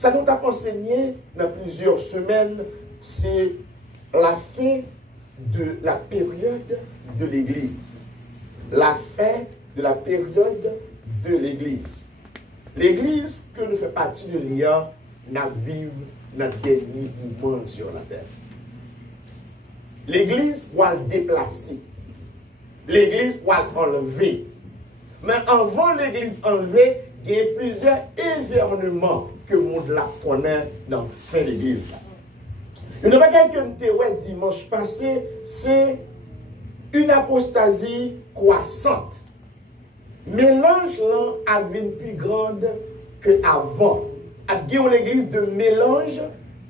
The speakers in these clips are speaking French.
Ça nous a enseigné dans plusieurs semaines, c'est la fin de la période de l'Église. La fin de la période de l'Église. L'Église que nous fait partie de l'IA n'a vécu notre dernier mouvement sur la terre. L'Église va le déplacer. L'Église va l'enlever. Mais avant l'Église enlevée, il y a plusieurs événements que le monde la connaît dans la fin de l'Église. Une bagaille que nous avons dimanche passé, c'est une apostasie croissante. Mélange là a une plus grande que avant. Il y a une église de mélange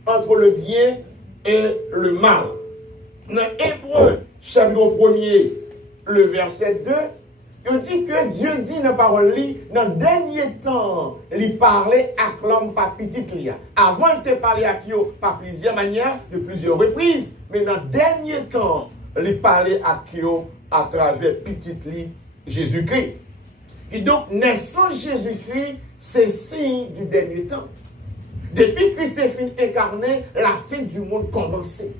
entre le bien et le mal. Dans Hébreux, chapitre 1er, le verset 2, il dit que Dieu dit dans la parole, dans le dernier temps, il parlait à l'homme par petite lia. Avant, il te parlait à qui par plusieurs manières, de plusieurs reprises. Mais dans le dernier temps, il parlait à qui à travers petite lit Jésus-Christ. Et donc, naissance Jésus-Christ, c'est signe du dernier temps. Depuis Christ est fini incarné, la fin du monde commençait.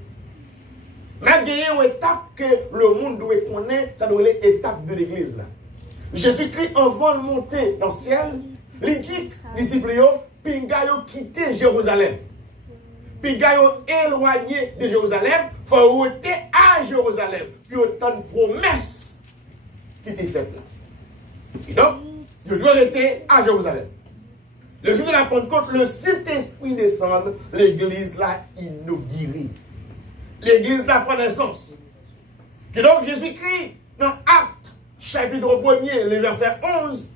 Mais il y a une étape que le monde doit connaître, ça doit être l'étape de l'église. Jésus-Christ, avant de monter dans le ciel, il dit, disciples, puis il a quitté Jérusalem. Puis il a éloigné de Jérusalem, il faut rester à Jérusalem. Puis il y a tant de promesses qui étaient faites là. Et donc, il doit rester à Jérusalem. Le jour de la Pentecôte, le Saint-Esprit descend, l'église l'a inaugurée. L'église l'a prend naissance. Et donc, Jésus-Christ, dans Actes, chapitre 1er, le verset 11,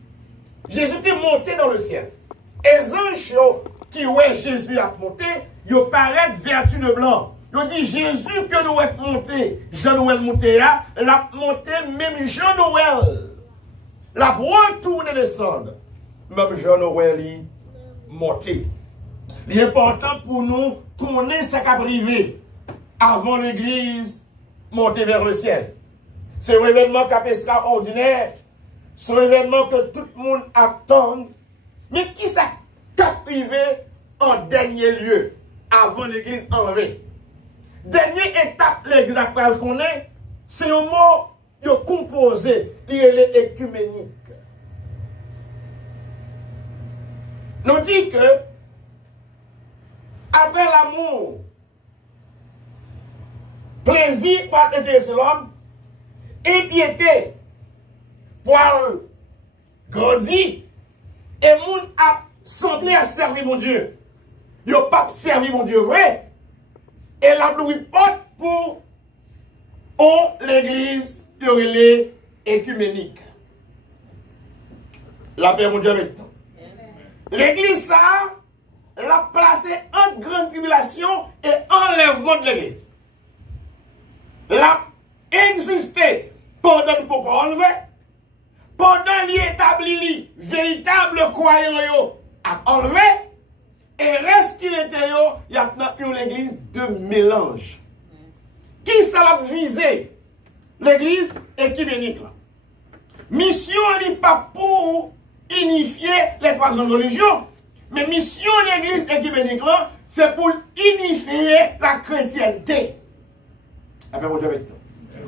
Jésus-Christ est monté dans le ciel. Et les anges qui voient Jésus a monté, ils paraissent vertu de blanc. Ils dit Jésus que nous avons monté, Jean-Noël monté là, l'a monté même Jean-Noël. La retourne descendre. Même Jean-Noël est monté. L'important pour nous, connaître ce qui a privé avant l'église monter vers le ciel. C'est un événement qui est extraordinaire. C'est un événement que tout le monde attend. Mais qui ça a privé en dernier lieu avant l'église enlevée? Dernière étape, l'église après qu'on est, c'est un mot composé, il est écuménique. Nous dit que après l'amour, plaisir par l'intérêt de l'homme, impiété pour grandir, et moun a semblé à servir mon Dieu. Il n'a pas servi mon Dieu vrai. Et la louis porte pour l'église de écuménique. La paix mon Dieu maintenant. L'église ça l'a placé en grande tribulation et enlèvement de l'église. L'a existé pendant le peuple enlevé, pendant l'établi véritable croyant a enlevé, et reste qu'il était il y a une église de mélange. Qui ça l'a visé? L'église écuménique. Mission n'est pas pour unifier les trois grandes religions, mais mission de l'église écuménique, c'est pour unifier la chrétienté. Après, vous avez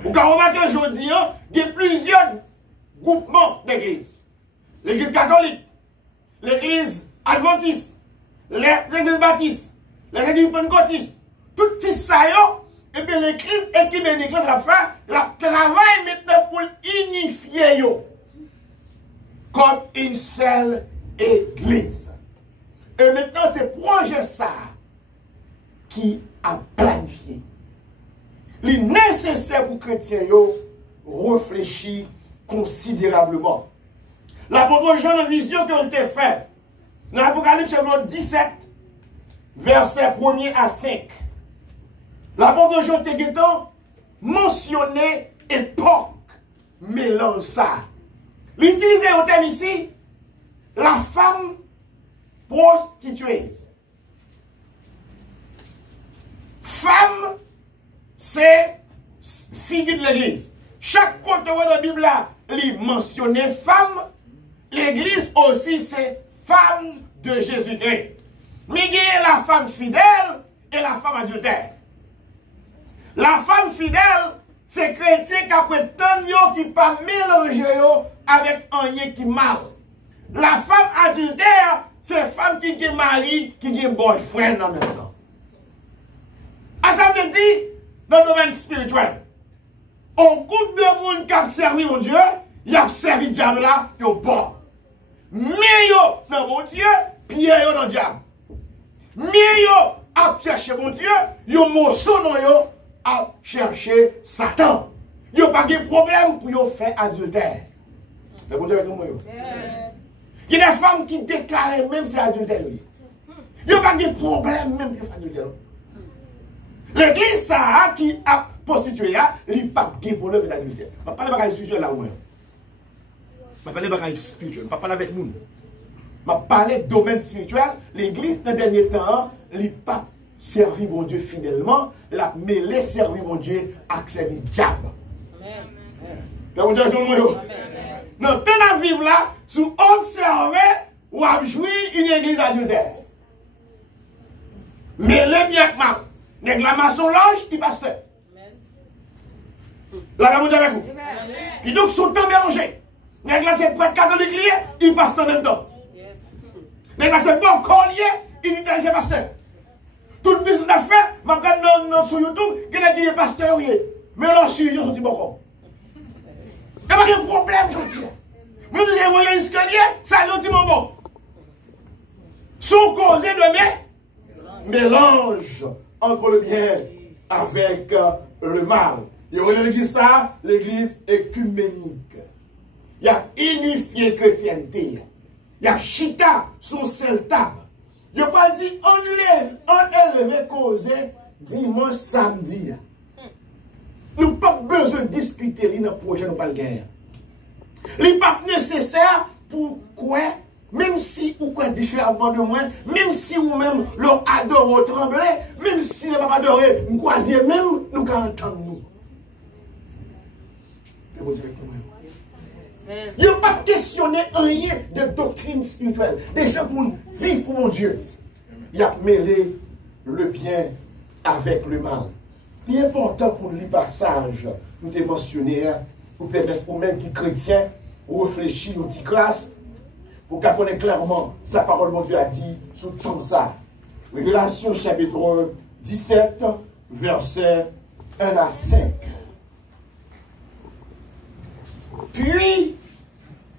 vous remarquez aujourd'hui, il y a plusieurs groupements d'églises. L'église catholique, l'église adventiste, l'église baptiste, l'église pentecôtiste, tout ça, et bien l'église écuménique, ça fait le travail maintenant pour unifier comme une seule église. Et maintenant, c'est projet ça qui a planifié. Il est nécessaire pour les chrétiens réfléchir considérablement. L'apôtre Jean, la vision qu'il a faite, dans l'Apocalypse chapitre 17, verset 1er à 5, l'apôtre Jean a mentionné époque, mélange ça. L'utiliser au thème ici, la femme prostitueuse. Femme, c'est figure de l'église. Chaque côté de la Bible, il mentionne femme. L'église aussi, c'est femme de Jésus-Christ. Mais il y a la femme fidèle et la femme adultère. La femme fidèle, c'est chrétien qui a prétendu qui pas mélanger avec un rien qui mal. La femme adultère, c'est femme qui est mari, qui est boyfriend en même temps. Ça veut dire, dans le domaine spirituel, on coupe de monde qui a servi mon Dieu, il a servi le diable là, il est bon. Mais yo, dans mon Dieu, pied yo dans le diable. Mais yo, a cherché mon Dieu, yo morceau non yo, a cherché Satan. Yo pas de problème pour yo faire adultère. C'est bon Dieu avec nous yo. Il y a des femmes qui déclarent même c'est adultère. Yo pas de problème même pour faire adultère. L'église ça qui a prostitué, il n'y a pas de problème d'adultère. Je ne parle pas de spirituel là où je ne parle pas de spirituel, je ne parle pas avec nous. Je parle de domaine spirituel. L'église, dans le dernier temps, il n'a pas servi mon Dieu fidèlement, il a mêlé servi mon Dieu avec servir diable. Amen. Dans le temps de vivre là, sous observer ou à jouer une église adultère. Mêlé bien que mal. Nèg la maçon-loge, il pasteur. La gamme avec vous. Qui donc sont temps mélangés. Nèg la c'est prêtre catholique lié, il passe en même temps. Nèg la c'est bon collier, il est pasteur. Tout business d'affaires, je regarde sur YouTube, qui est pasteur, mais là, si ils sont bon. Il n'y a pas de problème, je dis. Mais nous avons un escalier, ça est un petit bon. Sont causés de mélange entre le bien avec le mal. Il y a l'église ça, l'église écuménique. Il y a unifié chrétienté. Il y a chita son seul table. Il n'y a pas dit on élevé causé dimanche samedi. Nous n'avons pas besoin de discuter dans le projet, nous pas le gagner. Il n'est pas nécessaire pour quoi, même si vous croyez différemment de moi, même si vous-même leur adore trembler, même si les pas adoré, nous croisez même, nous entendons nous. Il n'y a pas questionné rien de doctrine spirituelle. Des gens qui vivent pour mon Dieu. Il a mêlé le bien avec le mal. Il est important pour le passage, nous t'ai mentionné, pour permettre aux mêmes qui chrétiens, de réfléchir nos petites classes, pour qu'on connaisse clairement sa parole, mon Dieu a dit, sous tout ça. Révélation chapitre 17, versets 1 à 5. Puis,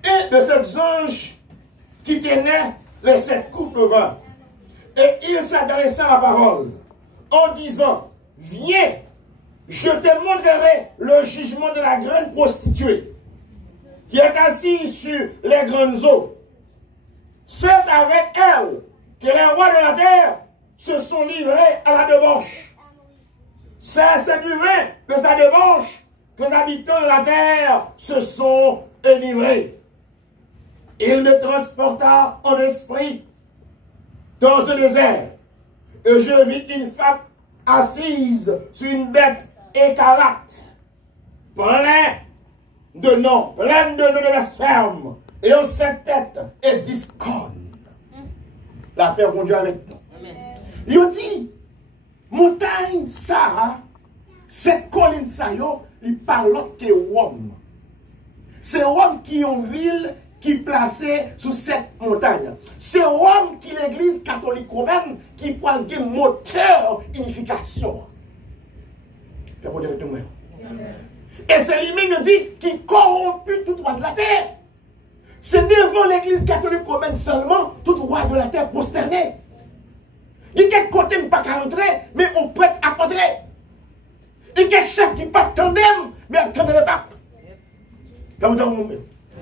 un de ces anges qui tenaient les 7 coupes de vin, et il s'adressa à la parole en disant, viens, je te montrerai le jugement de la grande prostituée qui est assise sur les grandes eaux. C'est avec elle que les rois de la terre se sont livrés à la débauche. C'est du vin de sa débauche que les habitants de la terre se sont livrés. Il me transporta en esprit dans ce désert, et je vis une femme assise sur une bête écarlate, pleine de noms de blasphème, et en cette tête est discorde. La paix mon Dieu avec nous. Il dit, montagne ça, cette colline ça, il parle que Rome. C'est Rome qui est une ville qui est placée sous cette montagne. C'est Rome qui est l'église catholique romaine qui prend le moteur unification. Et c'est lui-même qui dit qui corrompt tout roi de la terre. C'est devant l'église catholique romaine seulement tout roi de la terre prosterné. Il y a quelques côtés qui ne pas rentrer, mais on prête à rentrer. Il y a quelques chefs qui ne pas tandem, mais attendez le pape.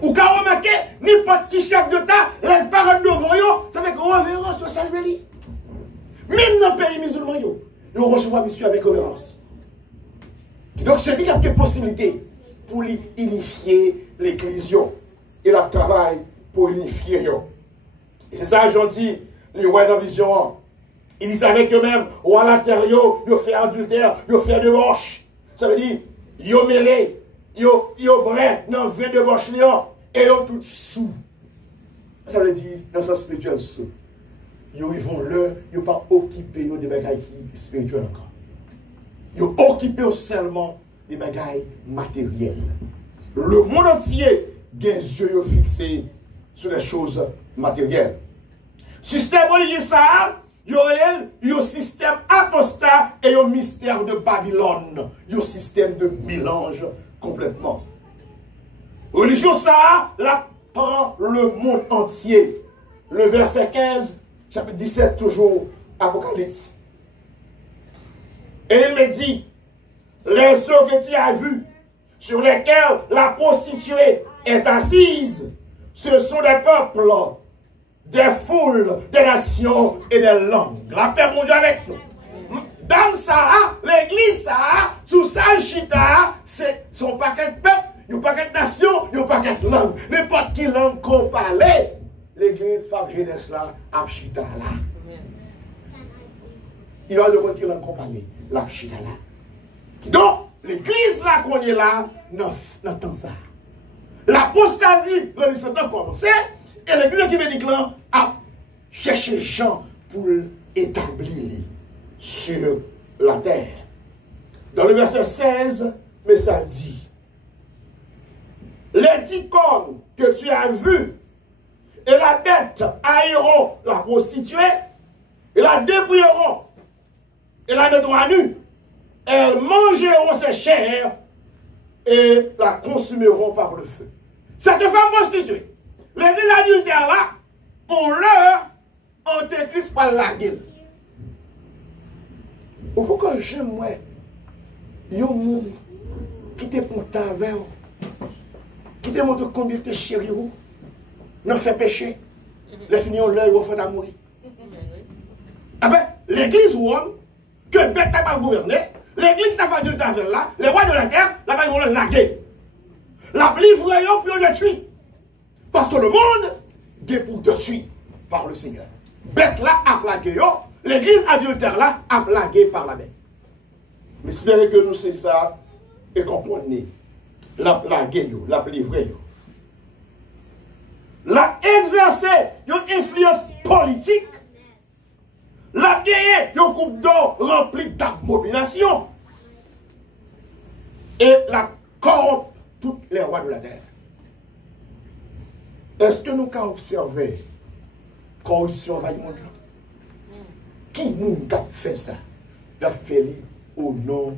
Ou quand on remarque, n'importe qui chef d'État, les paroles devant eux, ça fait que révérence au salut. Même dans le pays musulman, ils reçoivent monsieur avec révérence. Donc c'est lui qui a des possibilités pour unifier l'église. Et le travail pour unifier. Et c'est ça, gentil, les rois dans la vision. Ils savaient que même, ou à l'intérieur, ils fait adultère, ils fait débauche. Ça veut dire, ils ont mêlé. Yo brun dans 20 de gauche et yo tout sous. Ça veut dire dans le sens spirituel sous. ils vont là, ils ne sont pas occupés de bagailles spirituelles encore. Ils sont occupés seulement des bagailles matérielles. Le monde entier a les yeux fixés sur les choses matérielles. Système religieux, ça, il y a un système apostat et un mystère de Babylone. Il y a un système de mélange complètement. Religion, ça, la prend le monde entier. Le verset 15, chapitre 17, toujours, Apocalypse. Et il me dit, les eaux que tu as vues, sur lesquelles la prostituée est assise, ce sont des peuples, des foules, des nations et des langues. La paix, mon Dieu, avec nous. Dans ça, l'église, ça, sous ça, chita, c'est son paquet de peuples, il y a un paquet de nations, il y a un paquet de langues. N'importe qui langue qu'on parle, l'église, par jeunesse là, à chita là. Il y a le monde qui langue qu'on parle, la chita là. Donc, l'église là qu'on est là, n'entend ça. L'apostasie, l'église a commencé, et l'église qui bénit là, a cherché gens pour établir sur la terre. Dans le verset 16, mais ça dit, les 10 cornes que tu as vues, et la bête haïront la prostituée, et la dépouilleront, et la mettront à nu. Elles mangeront ses chairs, et la consumeront par le feu. Cette femme prostituée, l'église adultère là, on leur antéchrist par la gueule. Pourquoi j'aime moi, il y a un monde qui te content avec vous, qui te montre combien tu es chéri, non fait péché, les finis ont l'œil, ils vont à mourir. Ah ben, l'église Rome, que bête n'a pas gouverné, l'église n'a pas dû le là, les rois de la terre, là-bas ils vont le laguer. La livrer puis on le tue. Parce que le monde est pour te tuer par le Seigneur. Bête là a plagué, l'église adultère là a plagué par la bête. Mais c'est vrai que nous c'est ça et comprenez. La plagué, la livré. La exercer une influence politique. La gagner une coupe d'or remplie d'amomination. Et la corrompre tous les rois de la terre. Est-ce que nous avons observé la corruption dans le monde? Qui nous a fait ça? Il a fait au nom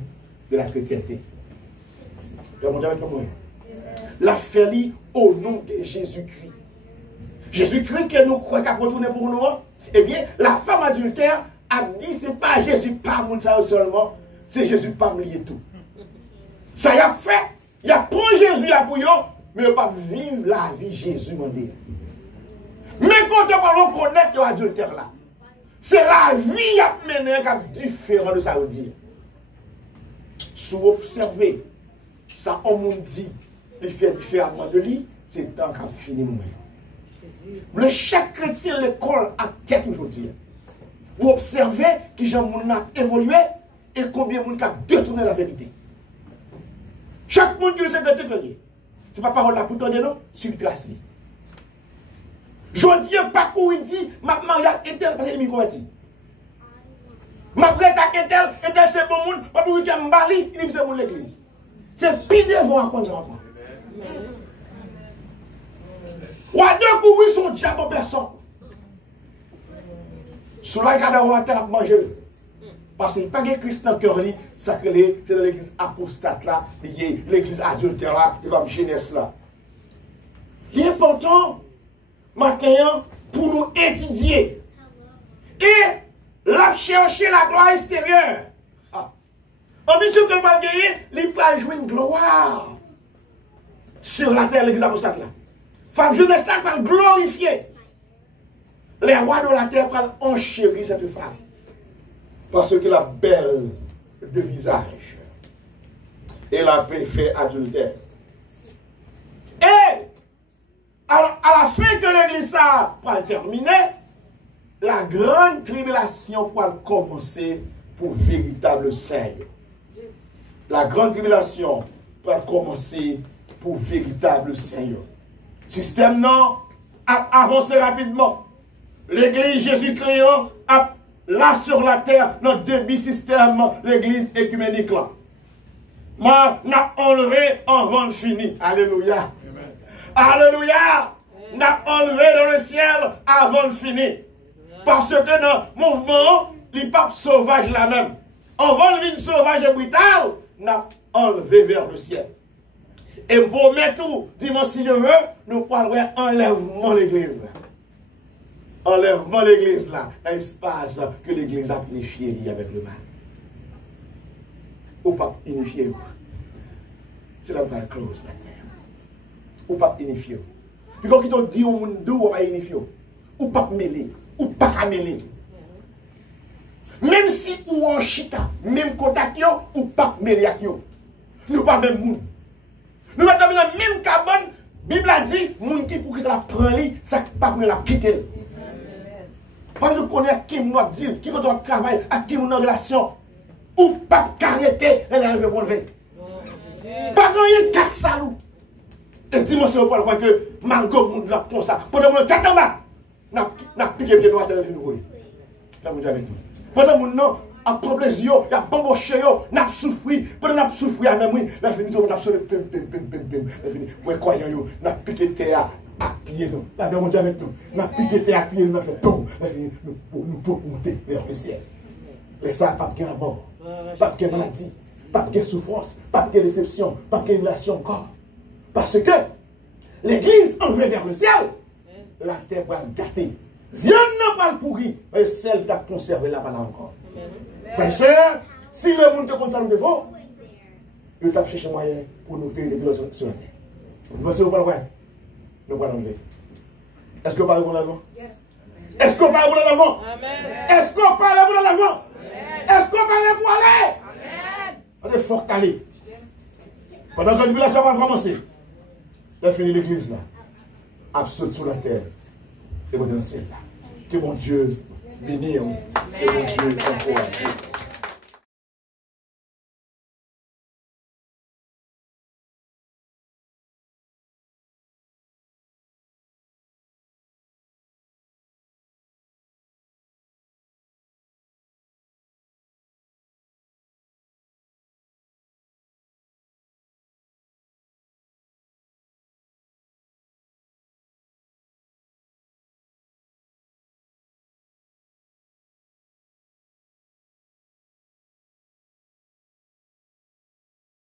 de la chrétienté. La fait au nom de Jésus-Christ. Jésus-Christ que nous croyons qu'à retourner pour nous. Eh bien, la femme adultère a dit c'est pas Jésus pas mon seulement, c'est Jésus pas me lier tout. Ça y a fait. Il a pris Jésus à bouillon, mais il ne pas vivre la vie Jésus m'a dit. Mais quand on parle de connaître l'adultère là, c'est la vie à mener qui est différente de ça veut dire. Si vous observez, ça on m'a dit, il fait différemment de lui, c'est tant qu'à finir moi. Le chaque chrétien l'école à tête aujourd'hui. Vous observez que les gens ont évolué et combien de gens ont détourné la vérité. Chaque monde qui le sait de ce c'est pas parole là pour t'en dire non, sur trace. Je dis un parcours, il dit, ma mariage est tel parce qu'il est converti. Ma prête à tel c'est bon monde, pas pour qu'il me bali, il dit c'est mon l'église. C'est pire devant à contre moi. Ou à deux coups, ils sont diable en personne. Sous la garde à terre à manger. Parce qu'il n'y a pas de Christ dans le cœur, c'est l'église apostate là, l'église adultère là, l'église jeunesse là. Il est important, maintenant, pour nous étudier. Et la chercher la gloire extérieure. En mission que va gagner, il va jouer une gloire sur la terre, l'église apostate là. Femme jeunesse là va glorifier. Les rois de la terre vont enchérir cette femme. Parce qu'elle a belle de visage. Et la paix fait adultère. Et alors, à la fin que l'église va terminer, la grande tribulation va commencer pour véritable saint. La grande tribulation va commencer pour véritable saint. Système non a avancé rapidement. l'église Jésus-Christ, là sur la terre, notre débit système, l'église écuménique là. Moi, n'a enlevé avant de finir. Alléluia. Alléluia. N'a enlevé dans le ciel avant de finir. Parce que dans le mouvement, les papes sauvages là même. Avant de venir sauvage et brutal, n'a enlevé vers le ciel. Et pour mettre tout, dimanche si je veux, nous parlerons enlèvement de l'église. Enlèvement de l'église là, espace que l'église a unifié avec le mal. Ou pas unifié. C'est la vraie clause maintenant. Ou pas unifié. Puis quand on dit au monde d'où on va unifier. Ou pas mêler. Ou pas mêler. Même si ou en chita, même contact ou pas mêler avec yo. Nous pas même monde. Nous mettons dans la même carbone. Bible a dit, monde qui pour que ça la prend lui, ça pas pour la quitter. Parce que nous connaissons qui nous dit, qui nous travaille, à qui nous en relation. Ou pas carréter, elle arrive à lever. Pas gagner 4 salauds. Et dis-moi si on parle que Margot moun la comme ça. Pendant mon tête en bas, n'a piqué bien noir de nouveau. Là vous avec nous. Pendant mon nom, à prendre les yeux, il y a bamboché yo, n'a souffri, pendant n'a souffri à même oui, la fini tout n'a sonné pim pim pim pim pim. La fini, moi croyant yo, n'a piqué terre à pied nous. Là bien mon Dieu avec nous. N'a piqué terre à pied nous, n'a fait tombe. La fini, nous pour monter vers le ciel. Et ça pas bien la mort. Pas de maladie, pas de souffrance, pas de déception, pas de relation encore. Parce que l'église enlevée vers le ciel, la terre va gâter. Viande n'a pas le pourri, mais celle qui a conservé là-bas encore. Frère, sœur, si le monde te compte ça nous défaut, il t'a cherché moyen pour nous payer les bilans sur la terre. Vous pensez au pas le nous allons enlever. Est-ce que vous parlez pour l'avant? Est-ce qu'on parle pour l'avant? Est-ce qu'on parle pour l'avant? Est-ce qu'on parle pour aller? On est fort aller. Pendant que la tribulation va commencer, il a fini l'église là, absolue sur la terre, et bon dans le ciel là. Que mon Dieu bénisse, que mon Dieu encourage.